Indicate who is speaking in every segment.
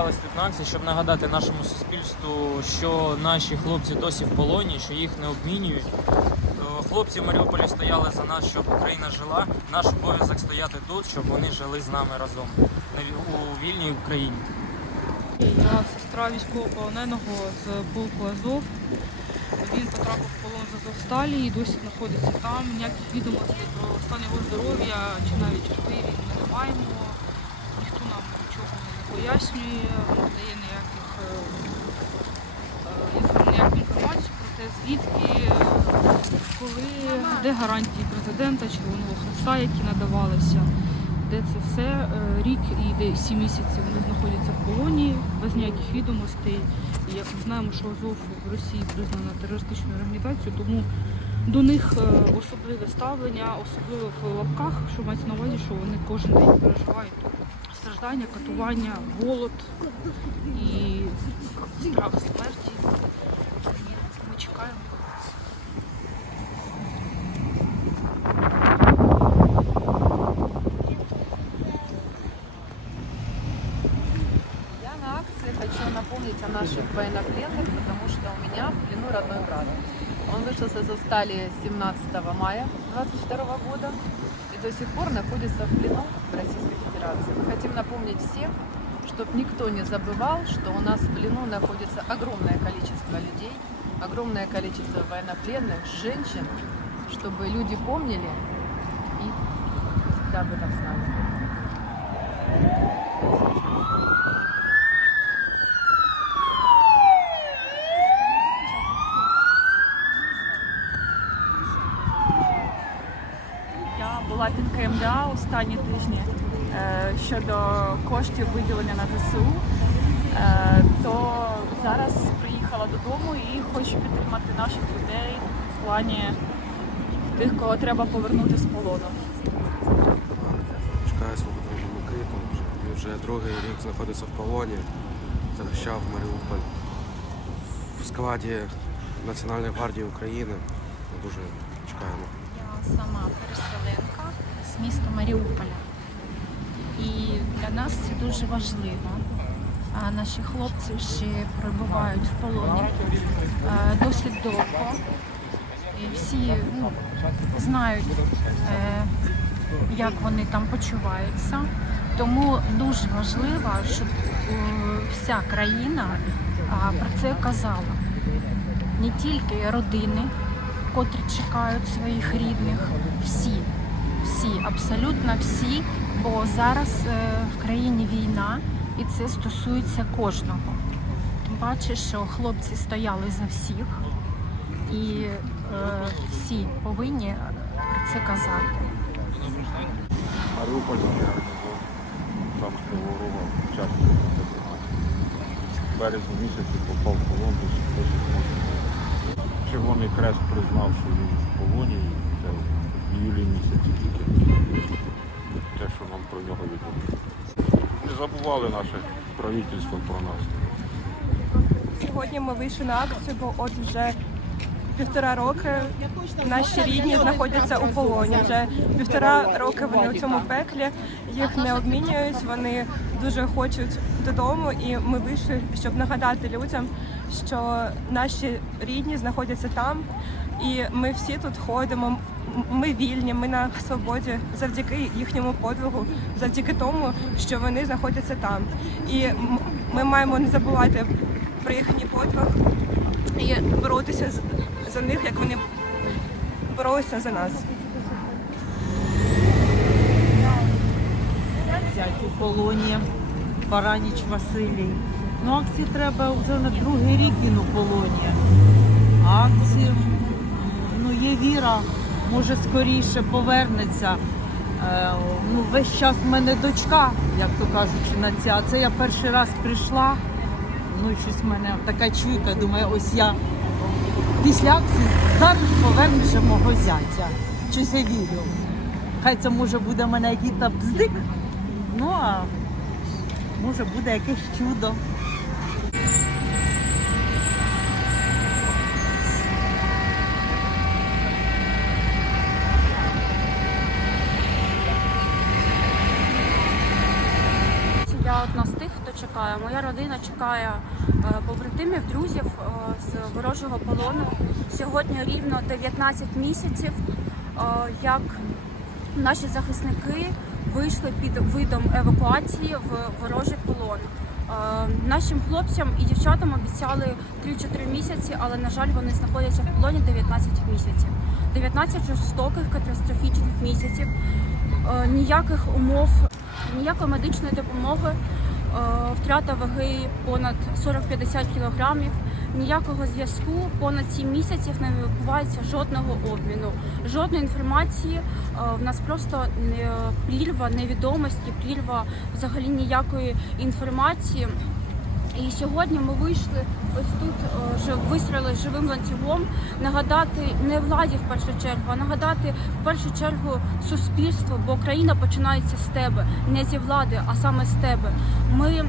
Speaker 1: Зібрались тут на щоб нагадати нашому суспільству, що наші хлопці досі в полоні, що їх не обмінюють. Хлопці в Маріуполі стояли за нас, щоб Україна жила. Наш обов'язок стояти тут, щоб вони жили з нами разом у вільній Україні.
Speaker 2: Я сестра військовополоненого з полку Азов. Він потрапив в полон з Азовсталі і досі знаходиться там. Ніяких відомостей про стан його здоров'я чи навіть живий ми не маємо. Ніхто нам нічого не пояснює, не дає ніяких е, е, інфор- ніяку інформацію про те, звідки, е, коли, де гарантії президента, Червоного Хреста, які надавалися де це все рік і де сім місяців вони знаходяться в полоні без ніяких відомостей. І як ми знаємо, що Азов в Росії признана терористичною організацією, тому до них особливе ставлення, особливо в лапках, що мається на увазі, що вони кожен день переживають страждання, катування, голод і страх смерті. І Ми чекаємо.
Speaker 3: Я на акции хочу напомнить о наших военнопленных, потому что у меня в плену родной брат. Он вышел с Азовстали 17 мая 22 года и до сих пор находится в плену в Российской Федерации. Мы хотим напомнить всем, чтобы никто не забывал, что у нас в плену находится огромное количество людей, огромное количество военнопленных, женщин, чтобы люди помнили и всегда об этом знали.
Speaker 4: Тижні е, щодо коштів виділення на ЗСУ. Е, То зараз приїхала додому і хочу підтримати наших людей в плані тих, кого треба повернути з полону.
Speaker 5: Чекає свободу Микиту. Він вже другий рік знаходиться в полоні, захищав Маріуполь в складі Національної гвардії України. Ми дуже чекаємо.
Speaker 6: Я сама переселенка з міста Маріуполя. І для нас це дуже важливо. А наші хлопці ще перебувають в полоні е, досить довго. І всі ну, знають, е, як вони там почуваються. Тому дуже важливо, щоб е, вся країна про це казала. Не тільки родини, котрі чекають своїх рідних. Всі, всі, абсолютно всі, бо зараз е, в країні війна і це стосується кожного. Тим паче, що хлопці стояли за всіх, і е, всі повинні про це казати.
Speaker 7: Маріуполь, там з Кривого Рога, В березні місяці попав в полон. Червоний Крест признав, що він в полоні, це в іюлі місяці тільки те, що нам про нього відомо. Не забували наше правительство про нас.
Speaker 8: Сьогодні ми вийшли на акцію, бо от вже півтора роки наші рідні знаходяться у полоні. Вже півтора роки вони у цьому пеклі, їх не обмінюють, вони дуже хочуть додому, і ми вийшли, щоб нагадати людям, що наші рідні знаходяться там, і ми всі тут ходимо. Ми вільні, ми на свободі завдяки їхньому подвигу, завдяки тому, що вони знаходяться там. І ми маємо не забувати про їхній подвиг і боротися за них, як вони боролися за нас.
Speaker 9: у полоні, Бараніч Василій. Ну, акції треба вже на другий рік він у полоні. Акції, ну, є віра, може скоріше повернеться. Е, ну, весь час в мене дочка, як то кажучи, на. А це я перший раз прийшла. Ну, щось в мене така чуйка, думаю, ось я після акції зараз поверну ще мого зятя. Щось я вірю. Хай це може буде в мене якийсь бздик, ну а може буде якесь чудо.
Speaker 6: Я одна з тих, хто
Speaker 10: чекає. Моя родина чекає е, побратимів, друзів е, з ворожого полону. Сьогодні рівно 19 місяців, е, як наші захисники вийшли під видом евакуації в ворожий полон. Нашим хлопцям і дівчатам обіцяли 3-4 місяці, але на жаль, вони знаходяться в полоні 19 місяців. 19 жорстоких катастрофічних місяців. Ніяких умов, ніякої медичної допомоги, втрата ваги понад 40-50 кілограмів, ніякого зв'язку. Понад 7 місяців не відбувається жодного обміну, жодної інформації. Е, В нас просто не- прірва невідомості, прірва взагалі ніякої інформації. І сьогодні ми вийшли ось тут, е, жи- вистроїли живим ланцюгом, нагадати не владі в першу чергу, а нагадати в першу чергу суспільству, бо країна починається з тебе, не зі влади, а саме з тебе. Ми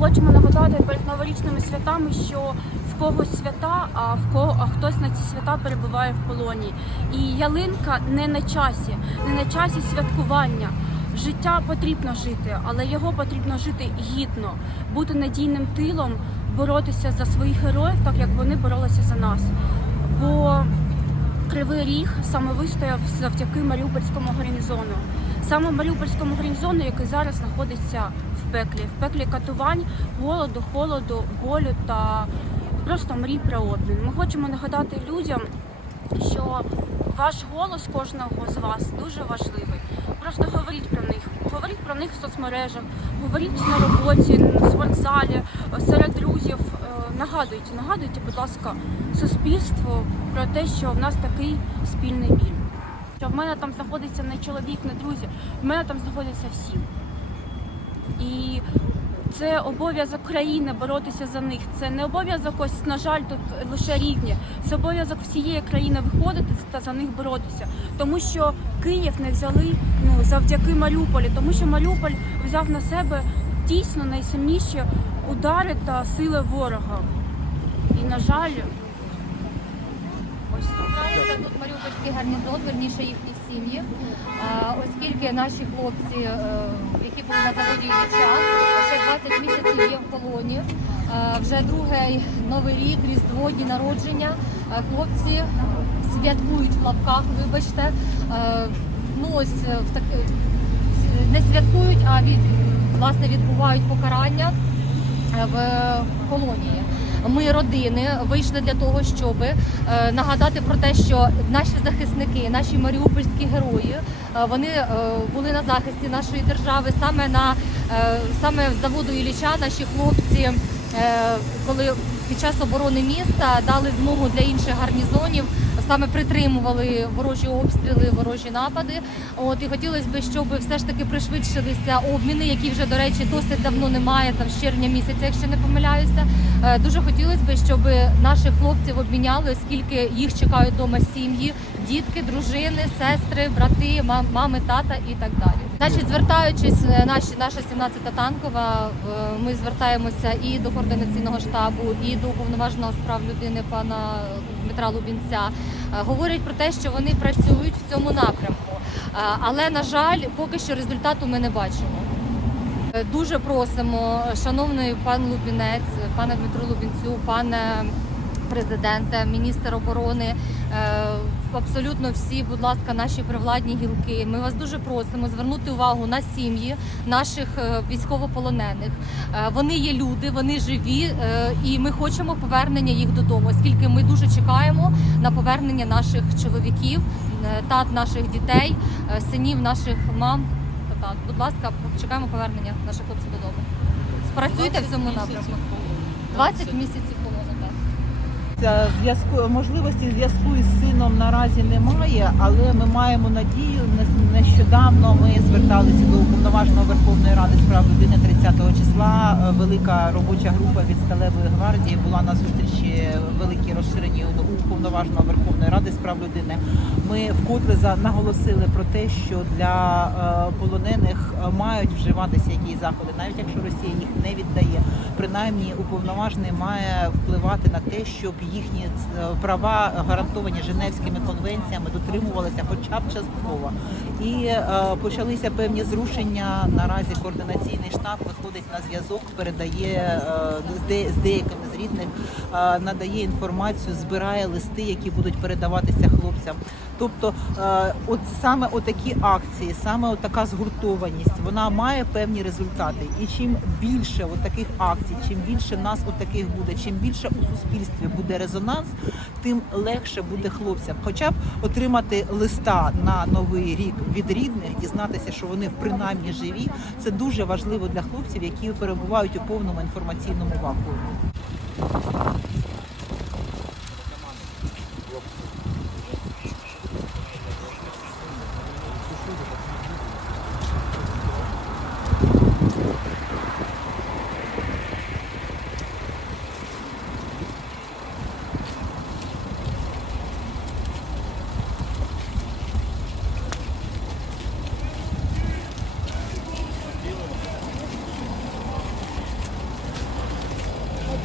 Speaker 10: хочемо нагадати перед новорічними святами, що в когось свята, а в кого а хтось на ці свята перебуває в полоні. І ялинка не на часі, не на часі святкування. Життя потрібно жити, але його потрібно жити гідно, бути надійним тилом, боротися за своїх героїв, так як вони боролися за нас. Бо Кривий Ріг саме вистояв завдяки Маріупольському гарнізону. Саме Маріупольському гарнізону, який зараз знаходиться в пеклі, в пеклі катувань, голоду, холоду, болю та просто мрій про обмін. Ми хочемо нагадати людям, що ваш голос кожного з вас дуже важливий. Просто говоріть про них, говоріть про них в соцмережах, говоріть на роботі, в спортзалі, серед друзів. Е, Нагадуйте, нагадуйте, будь ласка, суспільству про те, що в нас такий спільний біль. Що в мене там знаходиться не чоловік, не друзі, в мене там знаходяться всі. І це обов'язок країни боротися за них. Це не обов'язок ось, на жаль, тут лише рівні. Це обов'язок всієї країни виходити та за них боротися. Тому що Київ не взяли ну, завдяки Маріуполі, тому що Маріуполь взяв на себе дійсно найсильніші удари та сили ворога. І, на жаль, ось так.
Speaker 11: Тут Маріупольський гарнізон, верніше їхні сім'ї, оскільки наші хлопці, е, які були на заводі Ілліча, вже 20 місяців є в полоні. А, Вже другий новий рік, різдво, дні народження. Хлопці святкують в лапках, вибачте. Е, Ну ось е, в так... не святкують, а від власне відбувають покарання в колонії. Ми родини вийшли для того, щоб е, нагадати про те, що наші захисники, наші маріупольські герої, е, вони е, були на захисті нашої держави. Саме на е, саме з заводу Ілліча наші хлопці, е, коли під час оборони міста дали змогу для інших гарнізонів. Саме притримували ворожі обстріли, ворожі напади. От і хотілося б, щоб все ж таки пришвидшилися обміни, які вже до речі досить давно немає, там з червня місяця, якщо не помиляюся. Е, Дуже хотілося б, щоб наших хлопців обміняли, оскільки їх чекають вдома сім'ї, дітки, дружини, сестри, брати, мами, тата і так далі. Значить, звертаючись, е, наші наша 17-та танкова, е, ми звертаємося і до координаційного штабу, і до уповноваженого з прав людини пана Дмитра Лубінця. Е, Говорять про те, що вони працюють в цьому напрямку, але на жаль, поки що результату ми не бачимо. Дуже просимо, шановний пан Лубінець, пане Дмитро Лубінцю, пане президенте, міністр оборони, абсолютно всі, будь ласка, наші привладні гілки. Ми вас дуже просимо звернути увагу на сім'ї наших е, військовополонених. Е, Вони є люди, вони живі, е, і ми хочемо повернення їх додому, оскільки ми дуже чекаємо на повернення наших чоловіків, тат наших дітей, синів наших мам. та тат. Будь ласка, чекаємо повернення наших хлопців додому. Спрацюйте в цьому напрямку. 20 місяців так.
Speaker 12: Ця Зв'язку можливості зв'язку із сином наразі немає, але ми маємо надію. Не- Нещодавно ми зверталися до уповноваженого Верховної Ради з прав людини 30-го числа. Е, Велика робоча група від Сталевої гвардії була на зустрічі великій розширеній уповноваженого Верховної Ради з прав людини. Ми вкотре наголосили про те, що для е, полонених е, мають вживатися якісь заходи, навіть якщо Росія їх не віддає. Принаймні, уповноважений має впливати на те, щоб їхні е, права гарантовані Женевськими конвенціями, дотримувалися хоча б частково. І е, почалися певні зрушення. Наразі координаційний штаб виходить на зв'язок, передає е, з, де, з деякими з рідних, надає інформацію, збирає листи, які будуть передаватися хлопцям. Тобто, е, от саме отакі акції, саме така згуртованість, вона має певні результати. І чим більше таких акцій, чим більше нас от таких буде, чим більше у суспільстві буде резонанс, тим легше буде хлопцям. Хоча б отримати листа на новий рік від рідних, дізнатися, що вони принаймні живі. Це дуже важливо для хлопців, які перебувають у повному інформаційному вакуумі.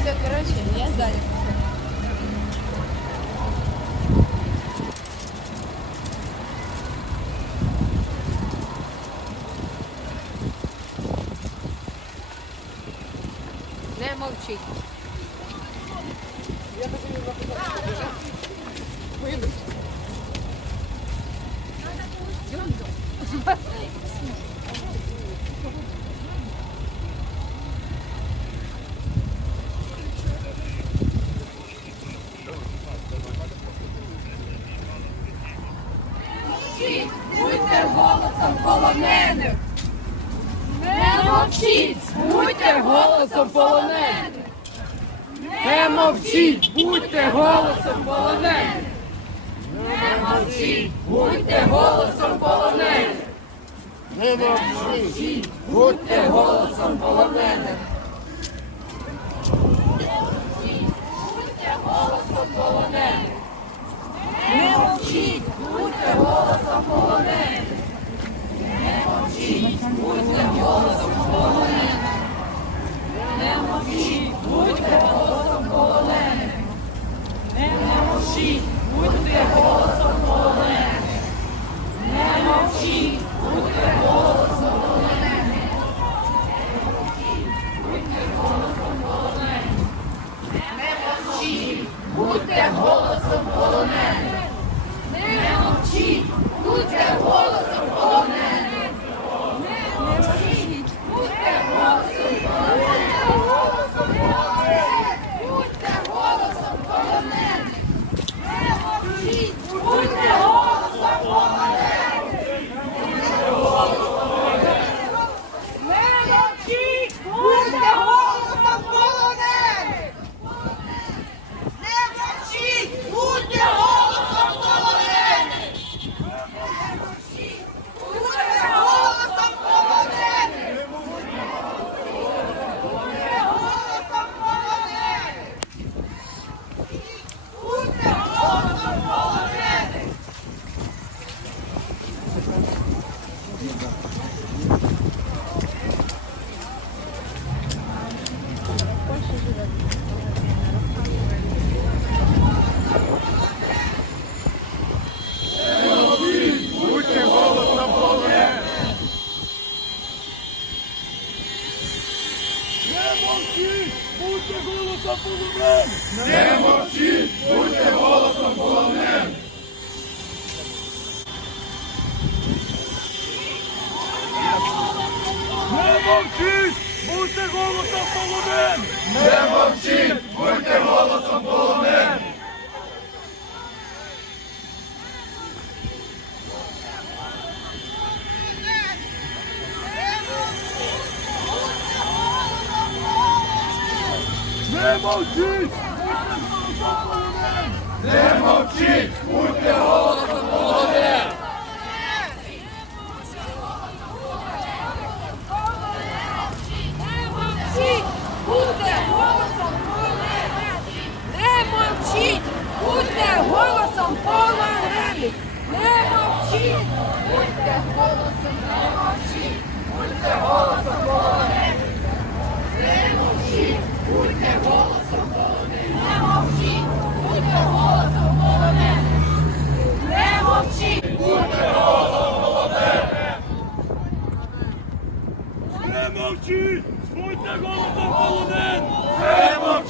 Speaker 3: Все, короче, я занят. Не мовчіть.
Speaker 11: Будьте голосом полонених! Не мовчіть! Будьте голосом полонених! Не мовчіть! Будьте голосом полонених! Не мовчіть! Будьте голосом полонених! Не мовчіть! Будьте голосом полонених! Будьте голосом полонених! Не мовчіть! Будьте голосом полонених! Не мовчіть! Будьте голосом полонених! Не мовчіть! Будьте голосом полонених! Не мовчіть! Будьте голосом полонених! Не мовчіть! Будьте голосом полонених! Будьте голосом полонених! Не мовчіть! Будьте голосом полонених! Не мовчіть! Будьте голосом полонених! Не мовчіть! Будьте голосом полонених! Будьте голосом полонених! Не мовчіть! Будьте голосом полонених! Не мовчіть! Будьте голосом полонених! Не мовчіть! Будьте голосом полонених! Не мовчіть! Будьте голосом полонених! Будьте голосом полонених! Будьте голосом полонених! Не мовчіть! Будьте голосом
Speaker 5: Не мовчіть! Не мовчіть! Будьте голосом молоде! Не мовчіть! Будьте голосом
Speaker 11: полонених! Не мовчіть! Будьте голосом полонених! Не мовчіть! Будьте голосом
Speaker 13: не мовчіть! Будьте голосом полонених!
Speaker 5: Не мовчіть! Будьте голосом головне, не мовчи! будьте голосом головне, не мовчіть, будьте голосом головне. Не мовчіть, будьте голосом головне, не мовчіть.